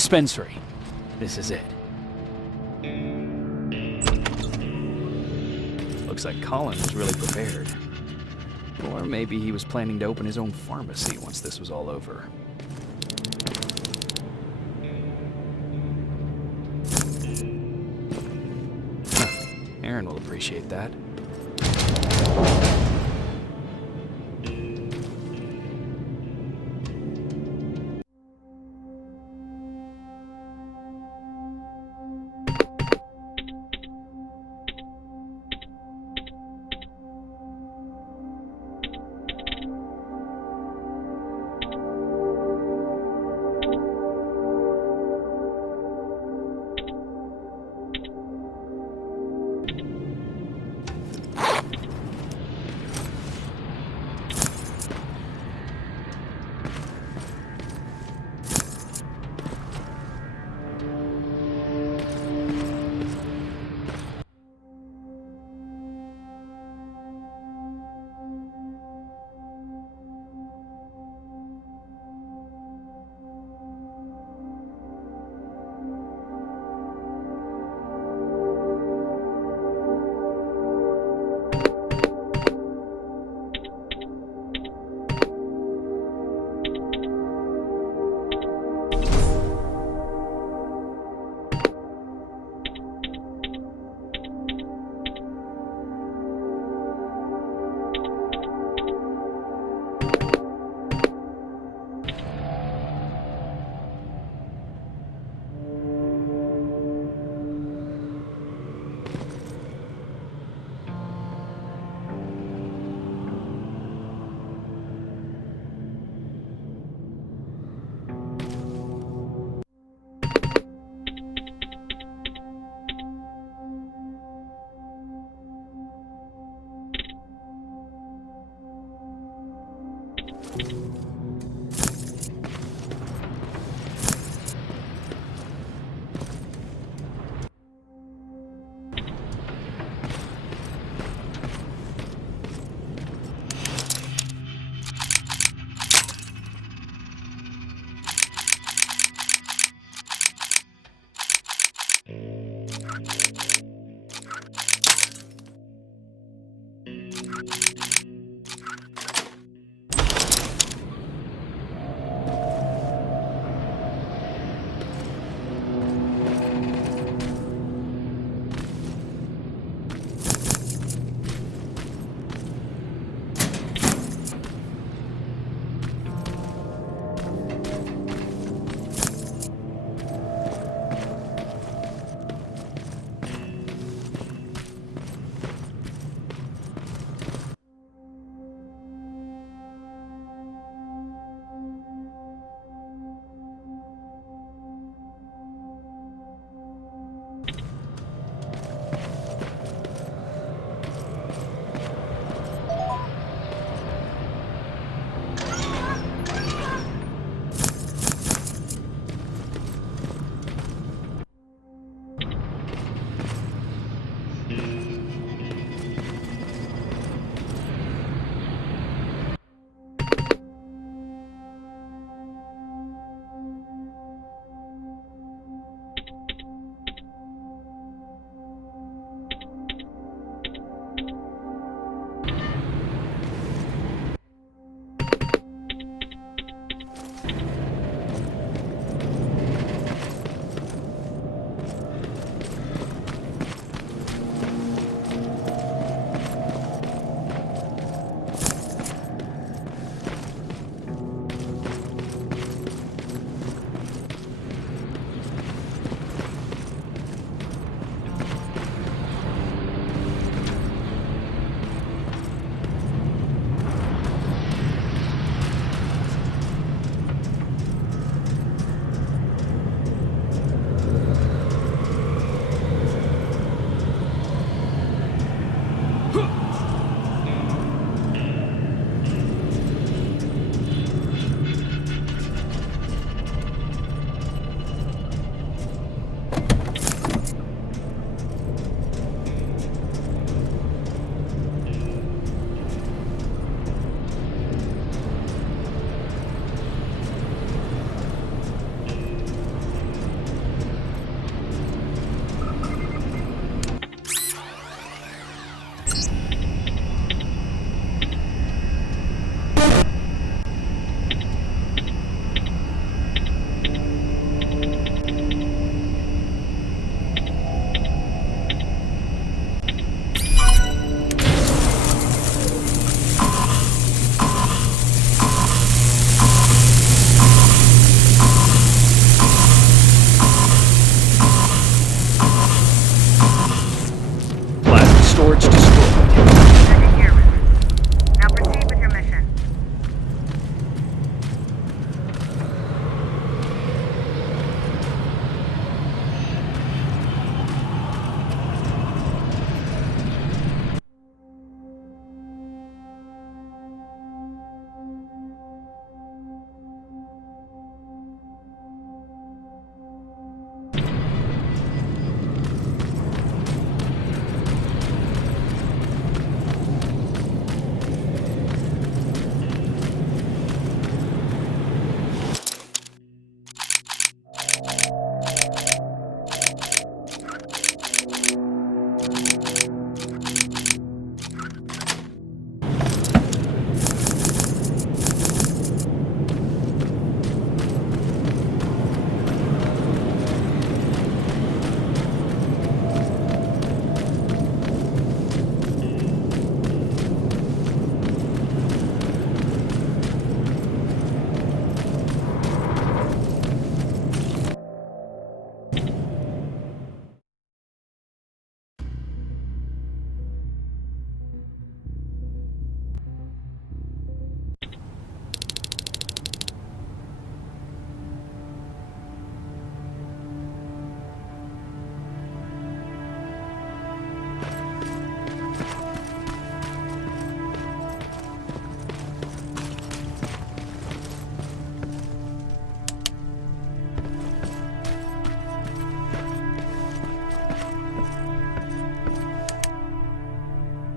Dispensary. This is it. Looks like Colin was really prepared. Or maybe he was planning to open his own pharmacy once this was all over. Aaron will appreciate that.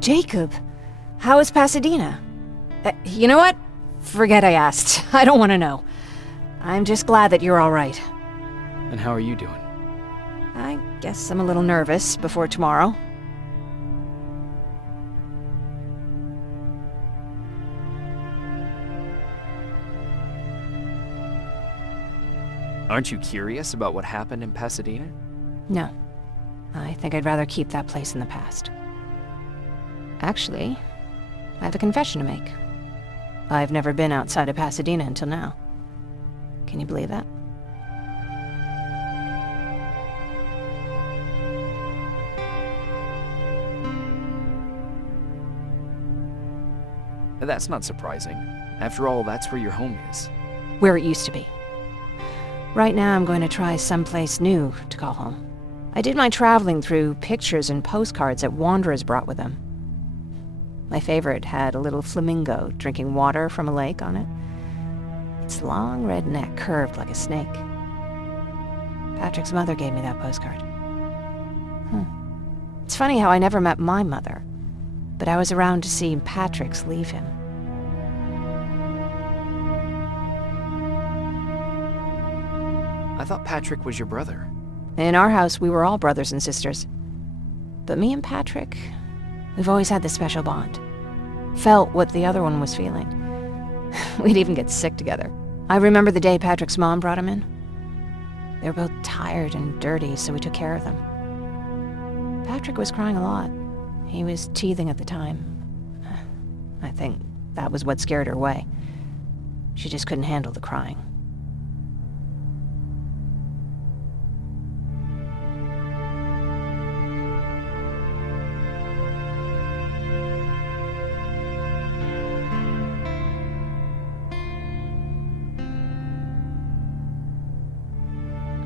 Jacob, how is Pasadena? You know what? Forget I asked. I don't want to know. I'm just glad that you're all right. And how are you doing? I guess I'm a little nervous before tomorrow. Aren't you curious about what happened in Pasadena? No. I think I'd rather keep that place in the past. Actually, I have a confession to make. I've never been outside of Pasadena until now. Can you believe that? That's not surprising. After all, that's where your home is. Where it used to be. Right now I'm going to try someplace new to call home. I did my traveling through pictures and postcards that wanderers brought with them. My favorite had a little flamingo drinking water from a lake on it. Its long red neck curved like a snake. Patrick's mother gave me that postcard. It's funny how I never met my mother, but I was around to see Patrick's leave him. I thought Patrick was your brother. In our house, we were all brothers and sisters. But me and Patrick, we've always had this special bond. Felt what the other one was feeling. We'd even get sick together. I remember the day Patrick's mom brought him in. They were both tired and dirty, so we took care of them. Patrick was crying a lot. He was teething at the time. I think that was what scared her away. She just couldn't handle the crying.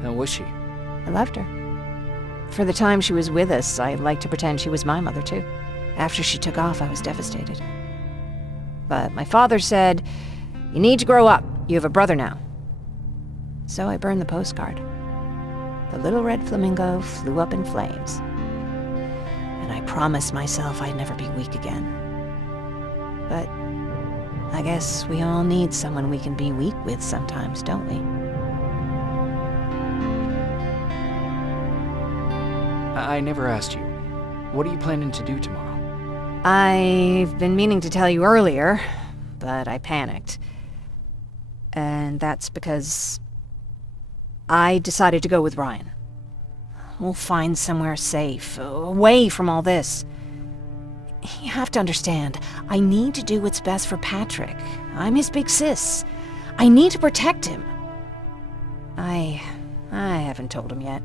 How was she? I loved her. For the time she was with us, I liked to pretend she was my mother, too. After she took off, I was devastated. But my father said, "You need to grow up. You have a brother now." So I burned the postcard. The little red flamingo flew up in flames. And I promised myself I'd never be weak again. But I guess we all need someone we can be weak with sometimes, don't we? I never asked you. What are you planning to do tomorrow? I've been meaning to tell you earlier, but I panicked. And that's because I decided to go with Ryan. We'll find somewhere safe, away from all this. You have to understand, I need to do what's best for Patrick. I'm his big sis. I need to protect him. I haven't told him yet.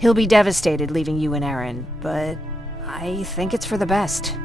He'll be devastated leaving you and Aaron, but I think it's for the best.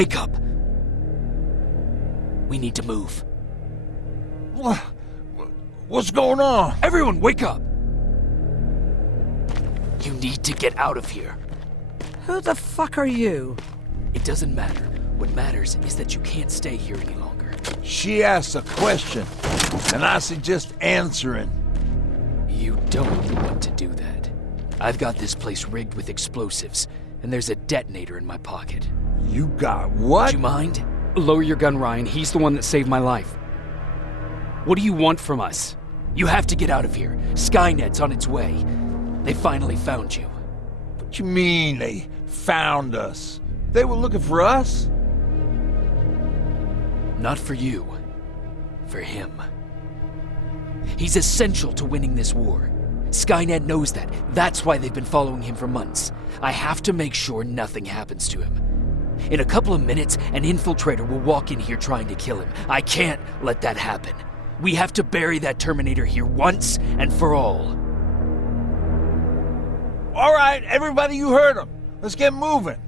wake up. We need to move. What's going on? Everyone, wake up! You need to get out of here. Who the fuck are you? It doesn't matter. What matters is that you can't stay here any longer. She asked a question, and I suggest answering. You don't want to do that. I've got this place rigged with explosives, and there's a detonator in my pocket. You got what? Would you mind? Lower your gun, Ryan. He's the one that saved my life. What do you want from us? You have to get out of here. Skynet's on its way. They finally found you. What you mean they found us? They were looking for us? Not for you. For him. He's essential to winning this war. Skynet knows that. That's why they've been following him for months. I have to make sure nothing happens to him. In a couple of minutes, an infiltrator will walk in here trying to kill him. I can't let that happen. We have to bury that Terminator here once and for all. All right, everybody, you heard him. Let's get moving.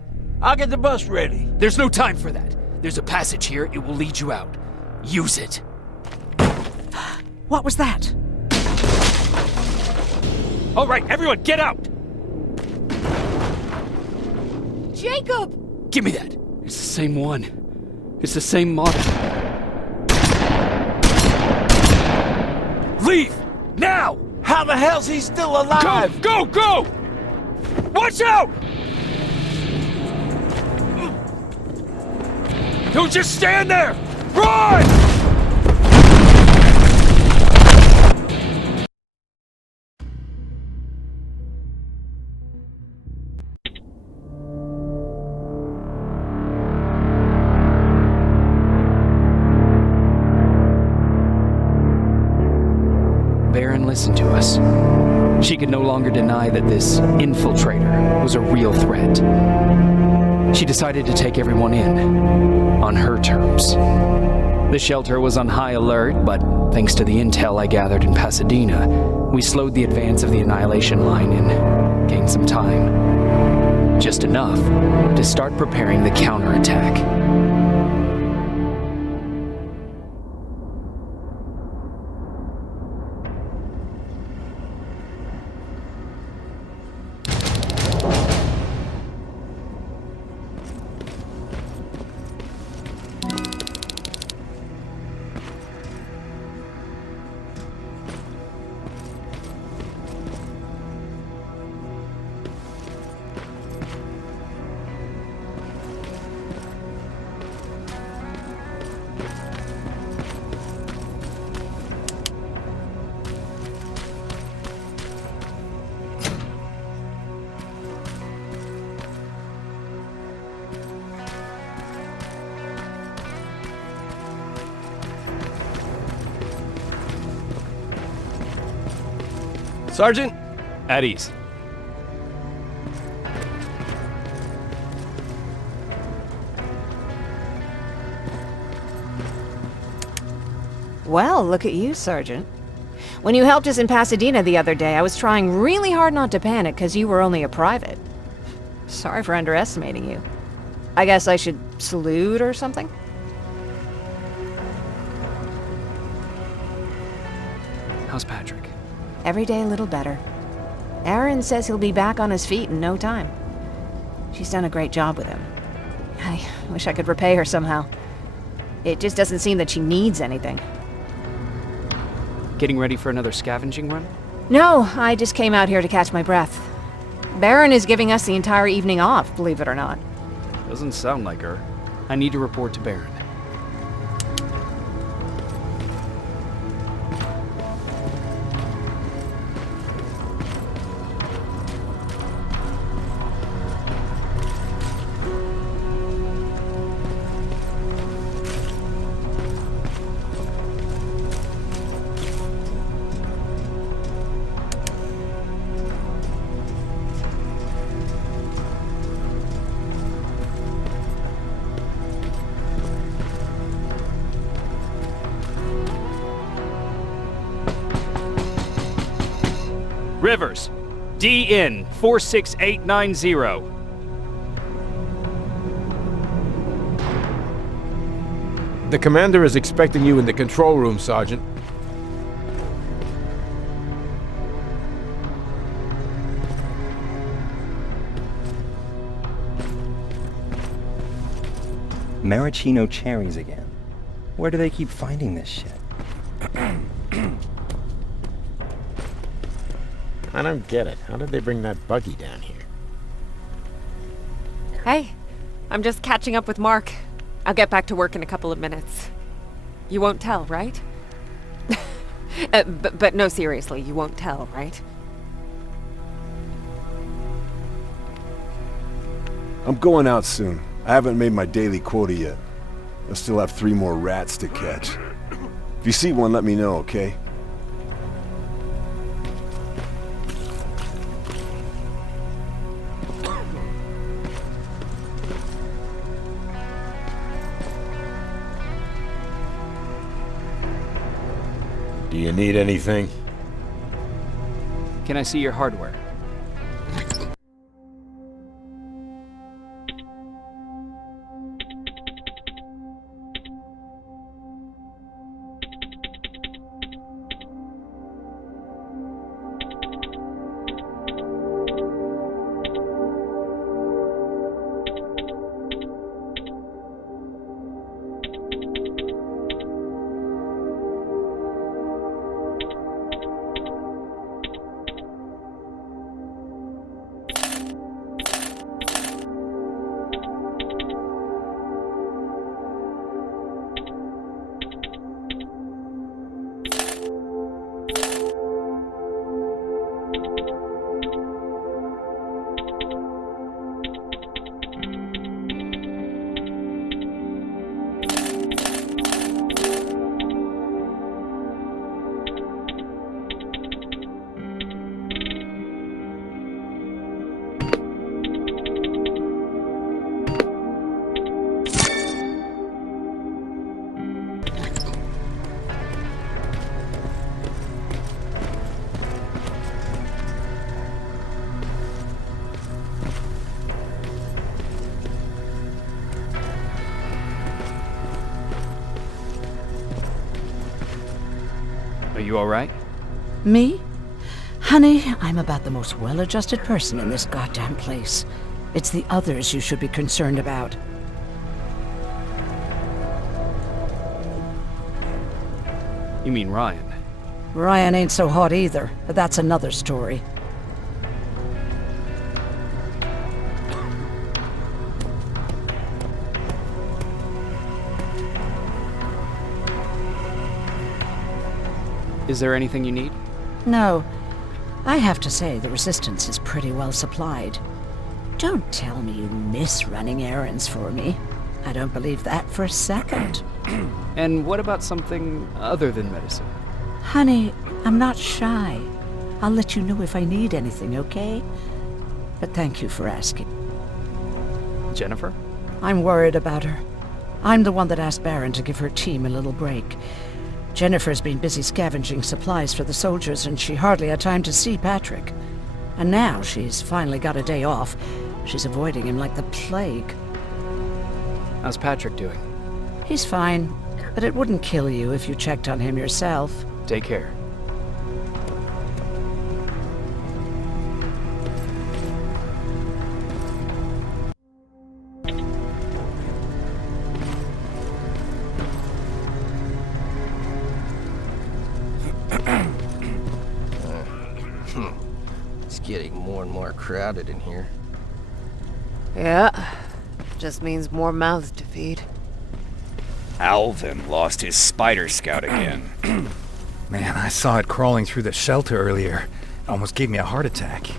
I'll get the bus ready. There's no time for that. There's a passage here. It will lead you out. Use it. What was that? All right, everyone, get out! Jacob! Give me that. It's the same one. It's the same model. Leave! Now! How the hell's he still alive? Go! Go! Watch out! Don't just stand there! Run! Baron listened to us. She could no longer deny that this infiltrator was a real threat. She decided to take everyone in, on her terms. The shelter was on high alert, but thanks to the intel I gathered in Pasadena, we slowed the advance of the Annihilation Line and gained some time. Just enough to start preparing the counterattack. Sergeant, at ease. Well, look at you, Sergeant. When you helped us in Pasadena the other day, I was trying really hard not to panic because you were only a private. Sorry for underestimating you. I guess I should salute or something? How's Patrick? Every day a little better. Aaron says he'll be back on his feet in no time. She's done a great job with him. I wish I could repay her somehow. It just doesn't seem that she needs anything. Getting ready for another scavenging run? No, I just came out here to catch my breath. Baron is giving us the entire evening off, believe it or not. Doesn't sound like her. I need to report to Baron. Rivers, DN 46890. The commander is expecting you in the control room, Sergeant. Maraschino cherries again. Where do they keep finding this shit? I don't get it. How did they bring that buggy down here? Hey, I'm just catching up with Mark. I'll get back to work in a couple of minutes. You won't tell, right? But no, seriously, you won't tell, right? I'm going out soon. I haven't made my daily quota yet. I still have 3 more rats to catch. If you see one, let me know, okay? Do you need anything? Can I see your hardware? Are you all right? Me? Honey, I'm about the most well-adjusted person in this goddamn place. It's the others you should be concerned about. You mean Ryan? Ryan ain't so hot either, but that's another story. Is there anything you need? No. I have to say the Resistance is pretty well supplied. Don't tell me you miss running errands for me. I don't believe that for a second. And what about something other than medicine? Honey, I'm not shy. I'll let you know if I need anything, okay? But thank you for asking. Jennifer? I'm worried about her. I'm the one that asked Baron to give her team a little break. Jennifer's been busy scavenging supplies for the soldiers, and she hardly had time to see Patrick. And now she's finally got a day off. She's avoiding him like the plague. How's Patrick doing? He's fine, but it wouldn't kill you if you checked on him yourself. Take care. It's getting more and more crowded in here. Yeah. Just means more mouths to feed. Alvin lost his spider scout again. Man, I saw it crawling through the shelter earlier. It almost gave me a heart attack.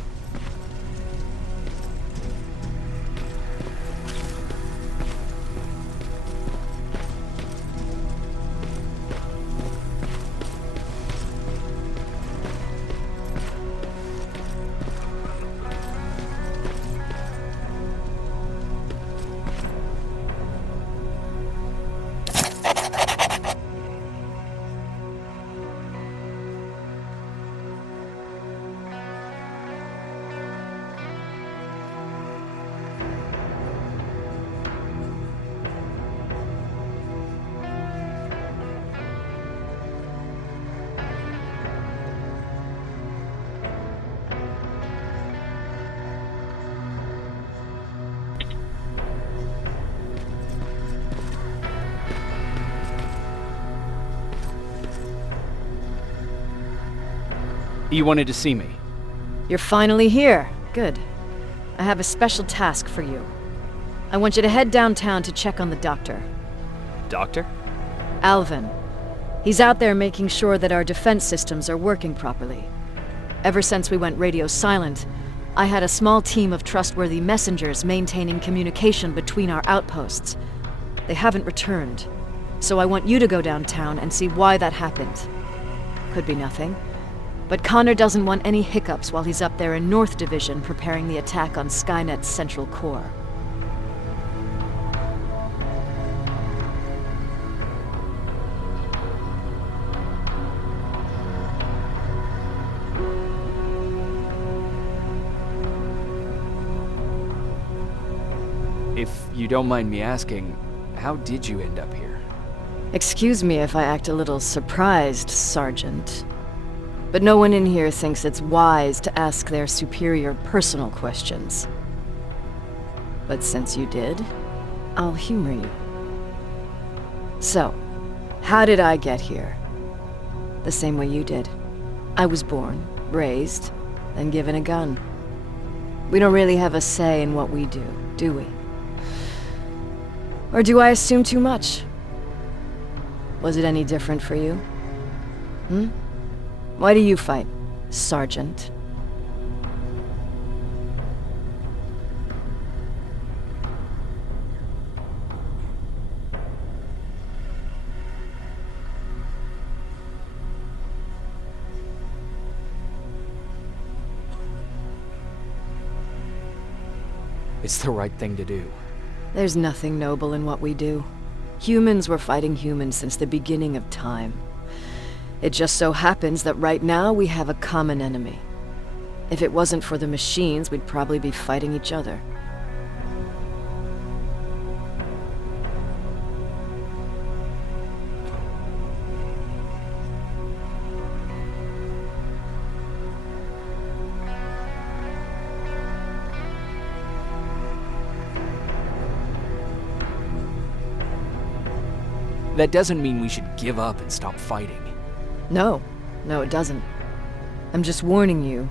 You wanted to see me? You're finally here. Good. I have a special task for you. I want you to head downtown to check on the doctor. Doctor? Alvin. He's out there making sure that our defense systems are working properly. Ever since we went radio silent, I had a small team of trustworthy messengers maintaining communication between our outposts. They haven't returned, so I want you to go downtown and see why that happened. Could be nothing, but Connor doesn't want any hiccups while he's up there in North Division preparing the attack on Skynet's central core. If you don't mind me asking, how did you end up here? Excuse me if I act a little surprised, Sergeant. But no one in here thinks it's wise to ask their superior personal questions. But since you did, I'll humor you. So, how did I get here? The same way you did. I was born, raised, and given a gun. We don't really have a say in what we do we? Or do I assume too much? Was it any different for you? Why do you fight, Sergeant? It's the right thing to do. There's nothing noble in what we do. Humans were fighting humans since the beginning of time. It just so happens that right now we have a common enemy. If it wasn't for the machines, we'd probably be fighting each other. That doesn't mean we should give up and stop fighting. No, it doesn't. I'm just warning you.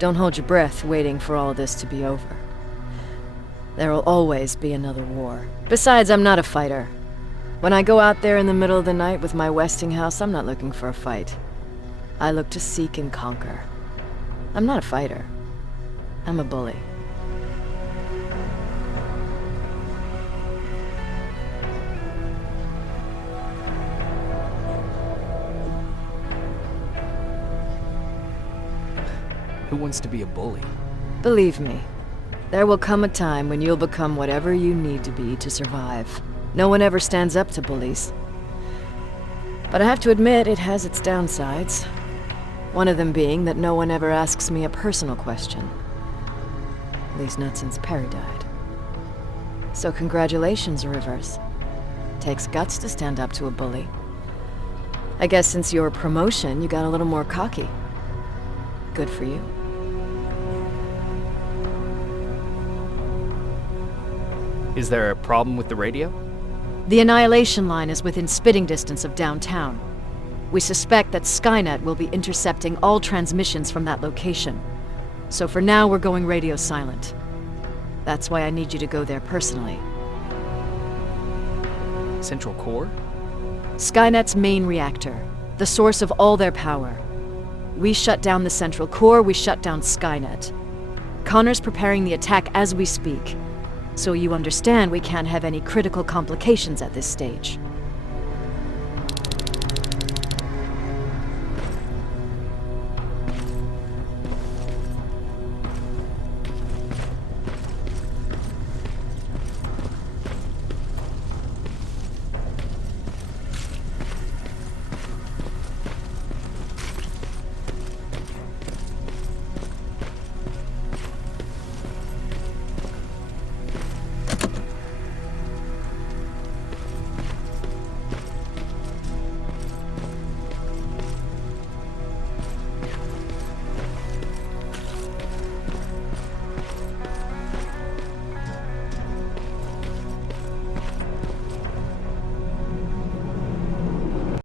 Don't hold your breath waiting for all this to be over. There will always be another war. Besides, I'm not a fighter. When I go out there in the middle of the night with my Westinghouse, I'm not looking for a fight. I look to seek and conquer. I'm not a fighter. I'm a bully. Who wants to be a bully? Believe me, there will come a time when you'll become whatever you need to be to survive. No one ever stands up to bullies. But I have to admit, it has its downsides. One of them being that no one ever asks me a personal question. At least not since Perry died. So congratulations, Rivers. Takes guts to stand up to a bully. I guess since your promotion, you got a little more cocky. Good for you. Is there a problem with the radio? The Annihilation Line is within spitting distance of downtown. We suspect that Skynet will be intercepting all transmissions from that location. So for now, we're going radio silent. That's why I need you to go there personally. Central Core? Skynet's main reactor, the source of all their power. We shut down the Central Core, we shut down Skynet. Connor's preparing the attack as we speak. So you understand we can't have any critical complications at this stage.